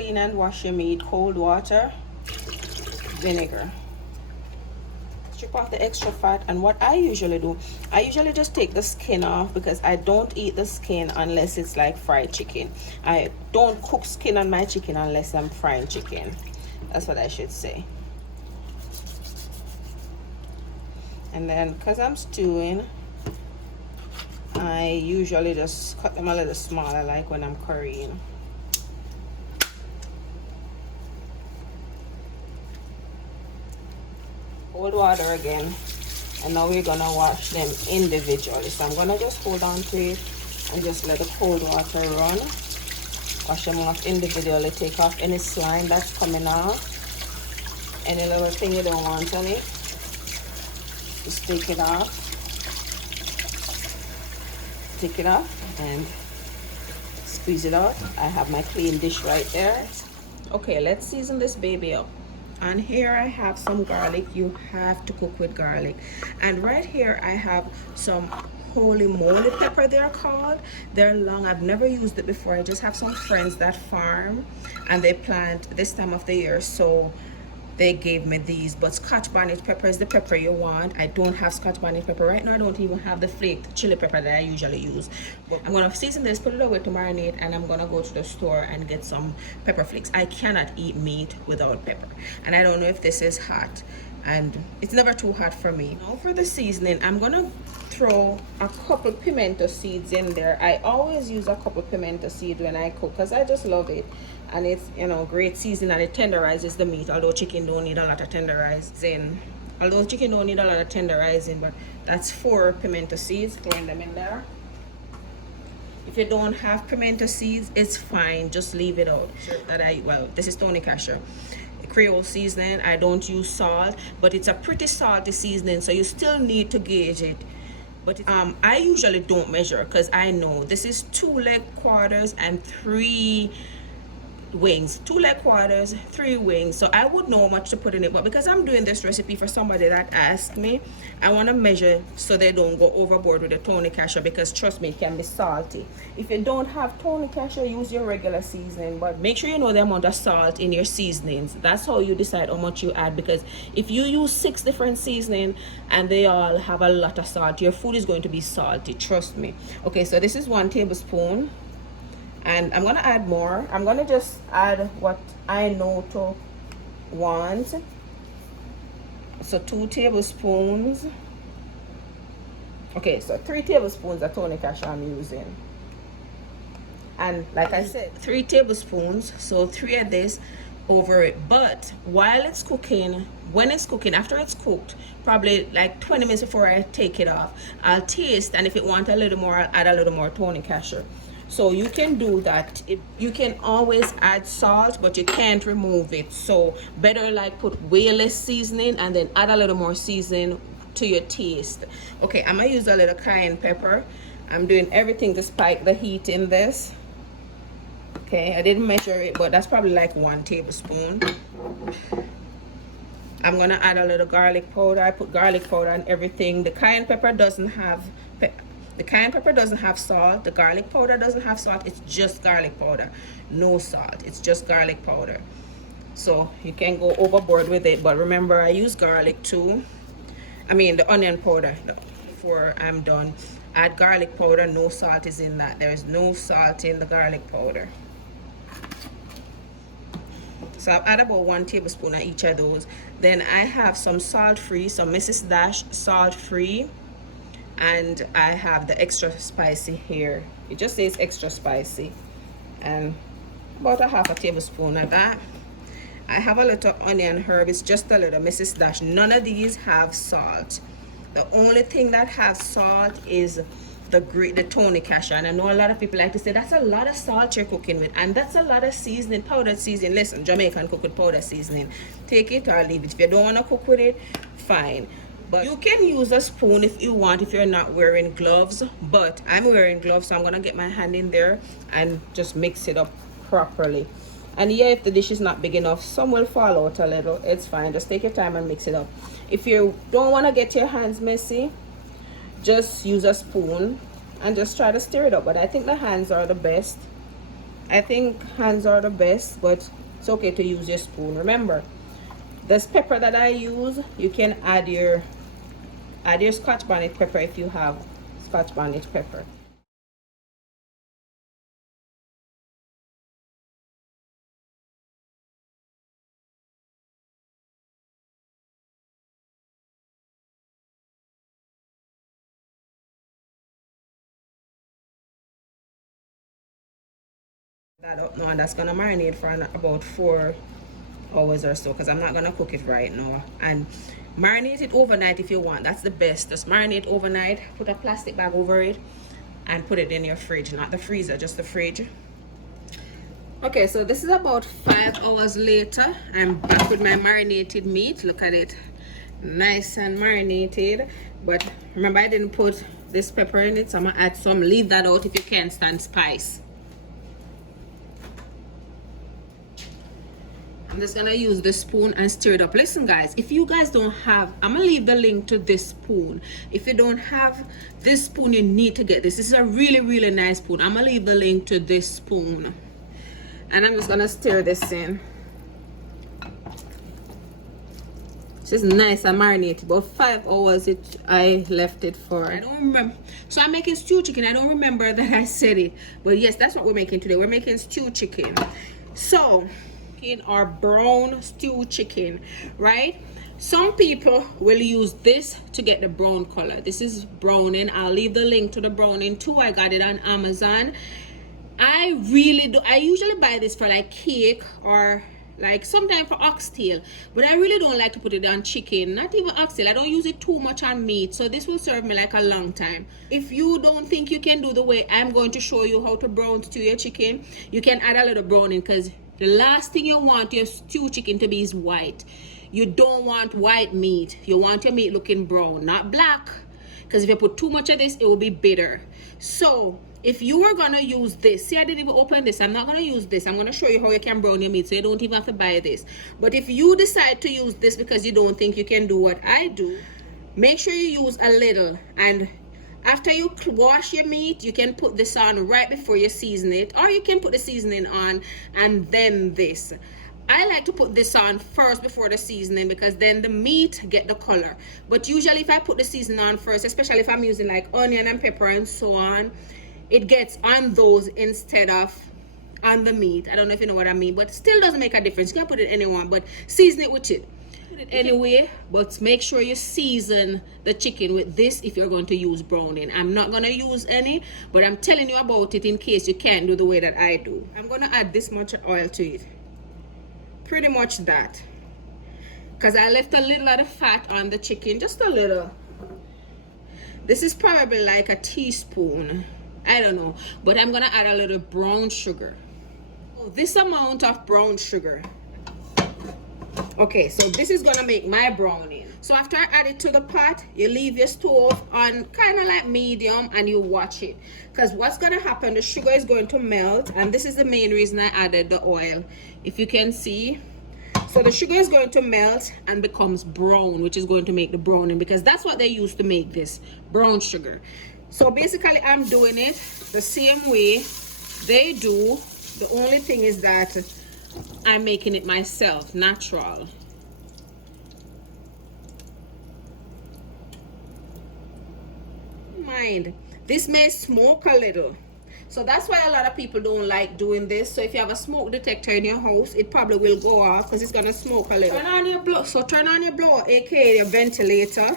clean and wash your meat, cold water, vinegar. Strip off the extra fat. And what I usually do, I usually just take the skin off, because I don't eat the skin unless it's like fried chicken. I don't cook skin on my chicken unless I'm frying chicken. That's what I should say. And then because I'm stewing, I usually just cut them a little smaller, like when I'm currying. Cold water again, and now we're gonna wash them individually. So I'm gonna just hold on to it and just let the cold water run. Wash them off individually. Take off any slime that's coming off, any little thing you don't want on it. Just take it off. Take it off and squeeze it out. I have my clean dish right there. Okay, let's season this baby up. And here I have some garlic. You have to cook with garlic. And right here I have some holy moly pepper, they're called. They're long. I've never used it before. I just have some friends that farm and they plant this time of the year, so they gave me these. But Scotch bonnet pepper is the pepper you want. I don't have Scotch bonnet pepper right now. I don't even have the flaked chili pepper that I usually use. But I'm gonna season this, put it away to marinate, and I'm gonna go to the store and get some pepper flakes. I cannot eat meat without pepper, and I don't know if this is hot, and it's never too hot for me. Now for the seasoning, I'm gonna throw a couple pimento seeds in there. I always use a couple pimento seeds when I cook because I just love it. And it's, you know, great seasoning, and it tenderizes the meat, although chicken don't need a lot of tenderizing. Although chicken don't need a lot of tenderizing, but that's 4 pimento seeds, throwing them in there. If you don't have pimento seeds, it's fine, just leave it out. Well, this is Tony Casher Creole seasoning. I don't use salt, but it's a pretty salty seasoning, so you still need to gauge it. But I usually don't measure, because I know this is 2 leg quarters and 3 wings. 2 leg quarters, 3 wings, so I would know how much to put in it. But because I'm doing this recipe for somebody that asked me, I want to measure so they don't go overboard with the Tony Casher, because trust me, it can be salty. If you don't have Tony Casher, use your regular seasoning, but make sure you know the amount of salt in your seasonings. That's how you decide how much you add, because if you use 6 different seasonings and they all have a lot of salt, your food is going to be salty, trust me. Okay, so this is 1 tablespoon. And I'm gonna add more. I'm gonna just add what I know to want. So 2 tablespoons. Okay, so 3 tablespoons of Tony Casher I'm using. And like I said, 3 tablespoons. So 3 of this over it. But while it's cooking, when it's cooking, after it's cooked, probably like 20 minutes before I take it off, I'll taste, and if it wants a little more, I'll add a little more Tony Casher. So you can do that. You can always add salt, but you can't remove it. So better like put way less seasoning and then add a little more seasoning to your taste. Okay, I'm gonna use a little cayenne pepper. I'm doing everything to spike the heat in this. Okay, I didn't measure it, but that's probably like 1 tablespoon. I'm gonna add a little garlic powder. I put garlic powder on everything. The cayenne pepper doesn't have salt. The garlic powder doesn't have salt. It's just garlic powder, no salt. It's just garlic powder. So you can go overboard with it, but remember, I use garlic too. I mean the onion powder. Before I'm done, add garlic powder. No salt is in that. There is no salt in the garlic powder. So I'll add about 1 tablespoon of each of those. Then I have some salt-free, some Mrs. Dash salt-free, and I have the extra spicy here. It just says extra spicy, and about 1/2 tablespoon of that. I have a little onion herb. It's just a little Mrs. Dash. None of these have salt. The only thing that has salt is the Tony Casher. And I know a lot of people like to say that's a lot of salt you're cooking with, and that's a lot of seasoning, powdered seasoning. Listen, Jamaican cook with powdered seasoning. Take it or leave it. If you don't want to cook with it, fine. But you can use a spoon if you want, if you're not wearing gloves. But I'm wearing gloves, so I'm gonna get my hand in there and just mix it up properly. And yeah, if the dish is not big enough, some will fall out a little. It's fine. Just take your time and mix it up. If you don't want to get your hands messy, just use a spoon and just try to stir it up. But I think the hands are the best. I think hands are the best, but it's okay to use your spoon. Remember, this pepper that I use, you can add your Scotch bonnet pepper if you have Scotch bonnet pepper. That up now, and that's gonna marinate for about 4 hours or so, because I'm not gonna cook it right now. And marinate it overnight if you want. That's the best. Just marinate overnight, put a plastic bag over it, and put it in your fridge, not the freezer, just the fridge. Okay, so this is about 5 hours later. I'm back with my marinated meat. Look at it, nice and marinated. But remember, I didn't put this pepper in it, so I'm gonna add some. Leave that out if you can't stand spice. I'm just gonna use the spoon and stir it up. Listen guys, if you guys don't have, I'm gonna leave the link to this spoon. If you don't have this spoon, you need to get this. This is a really nice spoon. I'm gonna leave the link to this spoon, and I'm just gonna stir this in. It's just nice and marinated. About 5 hours I left it for. I don't remember. So I'm making stew chicken. I don't remember that I said it, but yes, that's what we're making today. We're making stew chicken. So in our brown stew chicken, right? Some people will use this to get the brown color. This is browning. I'll leave the link to the browning too. I got it on Amazon. I usually buy this for like cake or like sometimes for oxtail, but I really don't like to put it on chicken, not even oxtail. I don't use it too much on meat, so this will serve me like a long time. If you don't think you can do the way I'm going to show you how to brown stew your chicken, you can add a little browning, because the last thing you want your stew chicken to be is white. You don't want white meat. You want your meat looking brown, not black, because if you put too much of this, it will be bitter. So if you are gonna use this, see, I didn't even open this. I'm not gonna use this. I'm gonna show you how you can brown your meat, so you don't even have to buy this. But if you decide to use this because you don't think you can do what I do, make sure you use a little. And after you wash your meat, you can put this on right before you season it, or you can put the seasoning on and then this. I like to put this on first before the seasoning, because then the meat get the color. But usually if I put the seasoning on first, especially if I'm using like onion and pepper and so on, it gets on those instead of on the meat. I don't know if you know what I mean, but still doesn't make a difference. You can put it anywhere, but season it with it. Put it anyway, but make sure you season the chicken with this if you're going to use browning. I'm not going to use any, but I'm telling you about it in case you can't do the way that I do. I'm going to add this much oil to it. Pretty much that. Because I left a little of the fat on the chicken, just a little. This is probably like a teaspoon. I don't know, but I'm gonna add a little brown sugar. Oh, this amount of brown sugar. Okay, so this is gonna make my browning. So after I add it to the pot, you leave your stove on kind of like medium and you watch it, because what's gonna happen, the sugar is going to melt, and this is the main reason I added the oil, if you can see. So the sugar is going to melt and becomes brown, which is going to make the browning, because that's what they use to make this, brown sugar. So basically I'm doing it the same way they do. The only thing is that I'm making it myself, natural. Mind, this may smoke a little. So that's why a lot of people don't like doing this. So if you have a smoke detector in your house, it probably will go off because it's gonna smoke a little. Turn on your blower. So turn on your blower, aka your ventilator.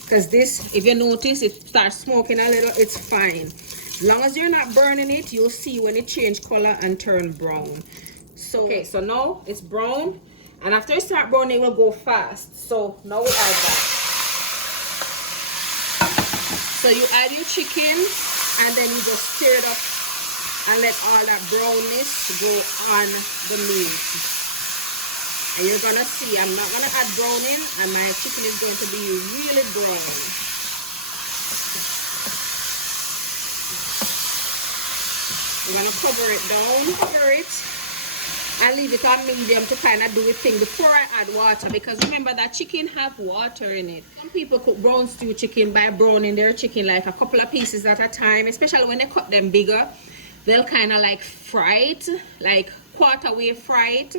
Because this, if you notice, it starts smoking a little, it's fine. As long as you're not burning it, you'll see when it change color and turn brown. So okay, so now it's brown, and after you start browning, it will go fast. So now we add that. So you add your chicken, and then you just stir it up and let all that brownness go on the meat. And you're gonna see, I'm not gonna add browning, and my chicken is going to be really brown. I'm gonna cover it down, cover it, and leave it on medium to kind of do its thing before I add water, because remember that chicken have water in it. Some people cook brown stew chicken by browning their chicken like a couple of pieces at a time, especially when they cut them bigger. they'll kind of like fry it, like quarter way fry it.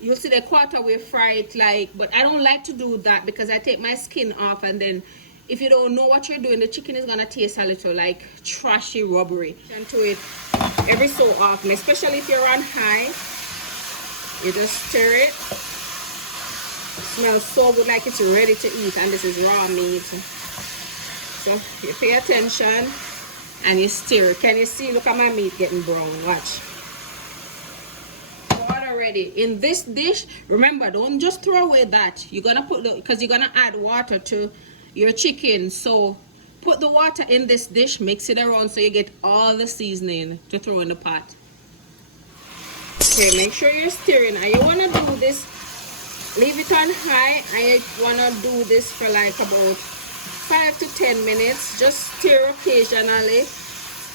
You'll see the quarter way fry it, like, but I don't like to do that because I take my skin off, and then if you don't know what you're doing, the chicken is gonna taste a little like trashy, rubbery. And to it every so often, especially if you're on high, you just stir it. It smells so good, like it's ready to eat, and this is raw meat. So you pay attention and you stir. Can you see? Look at my meat getting brown. Watch. Water ready. In this dish, remember, don't just throw away that. You're gonna put the, because you're gonna add water to your chicken. So put the water in this dish, mix it around so you get all the seasoning to throw in the pot. Okay, make sure you're stirring. And you wanna do this, leave it on high, and you wanna do this for like about 5 to 10 minutes. Just stir occasionally,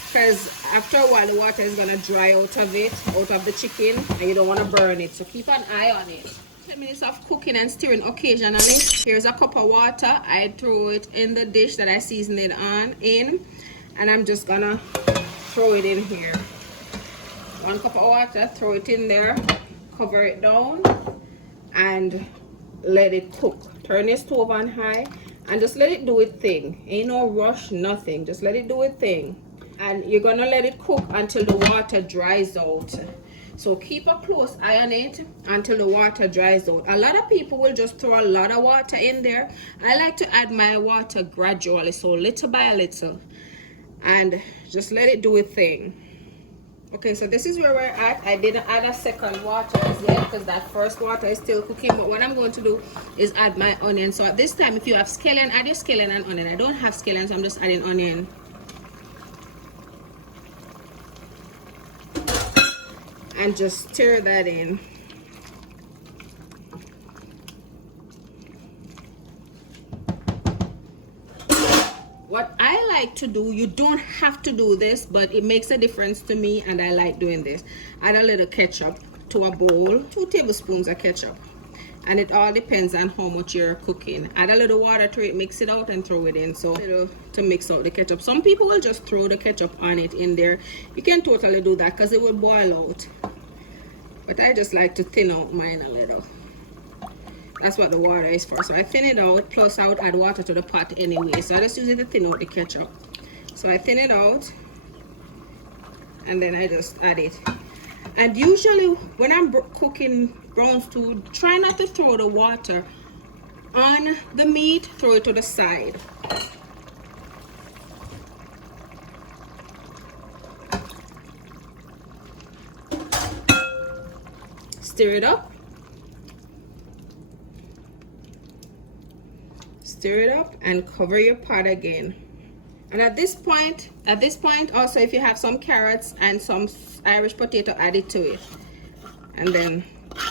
because after a while the water is going to dry out of the chicken, and you don't want to burn it, so keep an eye on it. 10 minutes of cooking and stirring occasionally. Here's a cup of water. I throw it in the dish that I seasoned it in, and I'm just gonna throw it in here. 1 cup of water, throw it in there, cover it down, and let it cook. Turn your stove on high and just let it do its thing. Ain't no rush, nothing. Just let it do its thing. And you're gonna let it cook until the water dries out. So keep a close eye on it until the water dries out. A lot of people will just throw a lot of water in there. I like to add my water gradually, so little by little, and just let it do its thing. Okay, so this is where we're at. I didn't add a second water as yet because that first water is still cooking. But what I'm going to do is add my onion. So at this time, if you have scallion, add your scallion and onion. I don't have scallion, so I'm just adding onion. And just stir that in. What I like to do, you don't have to do this, but it makes a difference to me, and I like doing this. Add a little ketchup to a bowl, 2 tablespoons of ketchup, and it all depends on how much you're cooking. Add a little water to it, mix it out, and throw it in. So little to mix out the ketchup. Some people will just throw the ketchup on it in there. You can totally do that because it will boil out, but I just like to thin out mine a little. That's what the water is for. So I thin it out, plus I would add water to the pot anyway. So I just use it to thin out the ketchup. So I thin it out, and then I just add it. And usually when I'm cooking brown stew, try not to throw the water on the meat, throw it to the side. Stir it up. Stir it up and cover your pot again. And at this point also, if you have some carrots and some Irish potato, add it to it, and then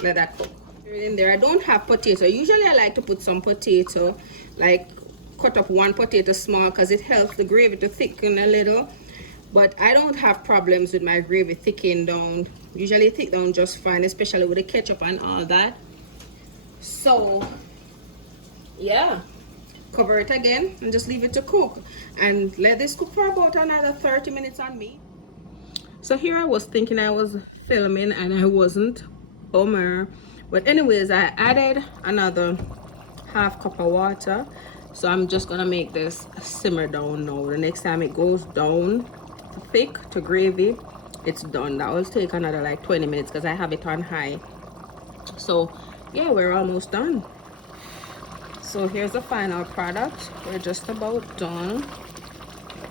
let that cook. In there, I don't have potato. Usually I like to put some potato, like cut up 1 potato small, because it helps the gravy to thicken a little. But I don't have problems with my gravy thickening down. Usually thick down just fine, especially with the ketchup and all that. So yeah, cover it again and just leave it to cook, and let this cook for about another 30 minutes on me. So here I was thinking I was filming and I wasn't. Bummer. But anyways, I added another 1/2 cup of water. So I'm just gonna make this simmer down now. The next time it goes down thick to gravy, it's done. That will take another like 20 minutes because I have it on high. So yeah, we're almost done. So here's the final product. We're just about done.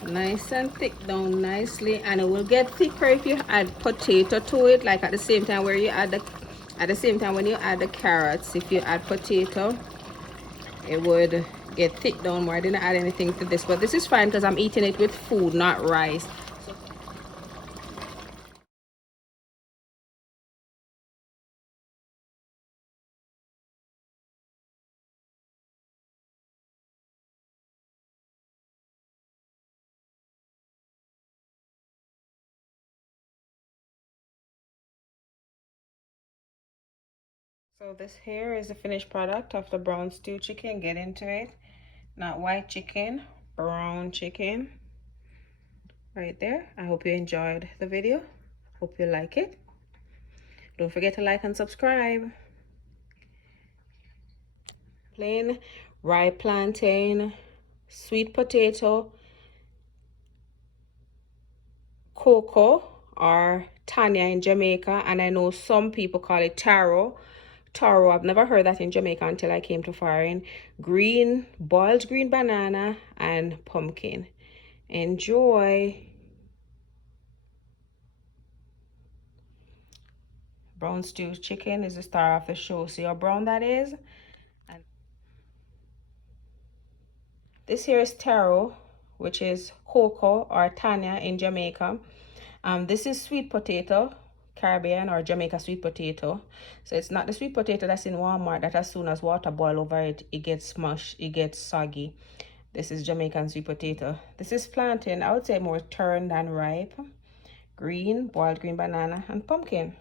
Nice and thick down nicely, and it will get thicker if you add potato to it, like at the same time when you add the carrots. If you add potato, it would get thick down more. I didn't add anything to this, but this is fine because I'm eating it with food, not rice. So this here is the finished product of the brown stew chicken. Get into it. Not white chicken, brown chicken. right there. I hope you enjoyed the video. Hope you like it. Don't forget to like and subscribe. Plain rye plantain, sweet potato, cocoa, or Tanya in Jamaica, and I know some people call it taro. Taro, I've never heard that in Jamaica until I came to foreign. Boiled green banana, and pumpkin. Enjoy. Brown stew chicken is the star of the show. See how brown that is? And this here is taro, which is cocoa or Tanya in Jamaica. This is sweet potato, Caribbean or Jamaica sweet potato. So it's not the sweet potato that's in Walmart that as soon as water boil over it, it gets smushed, it gets soggy. This is Jamaican sweet potato. This is plantain, I would say more turned than ripe. Boiled green banana, and pumpkin.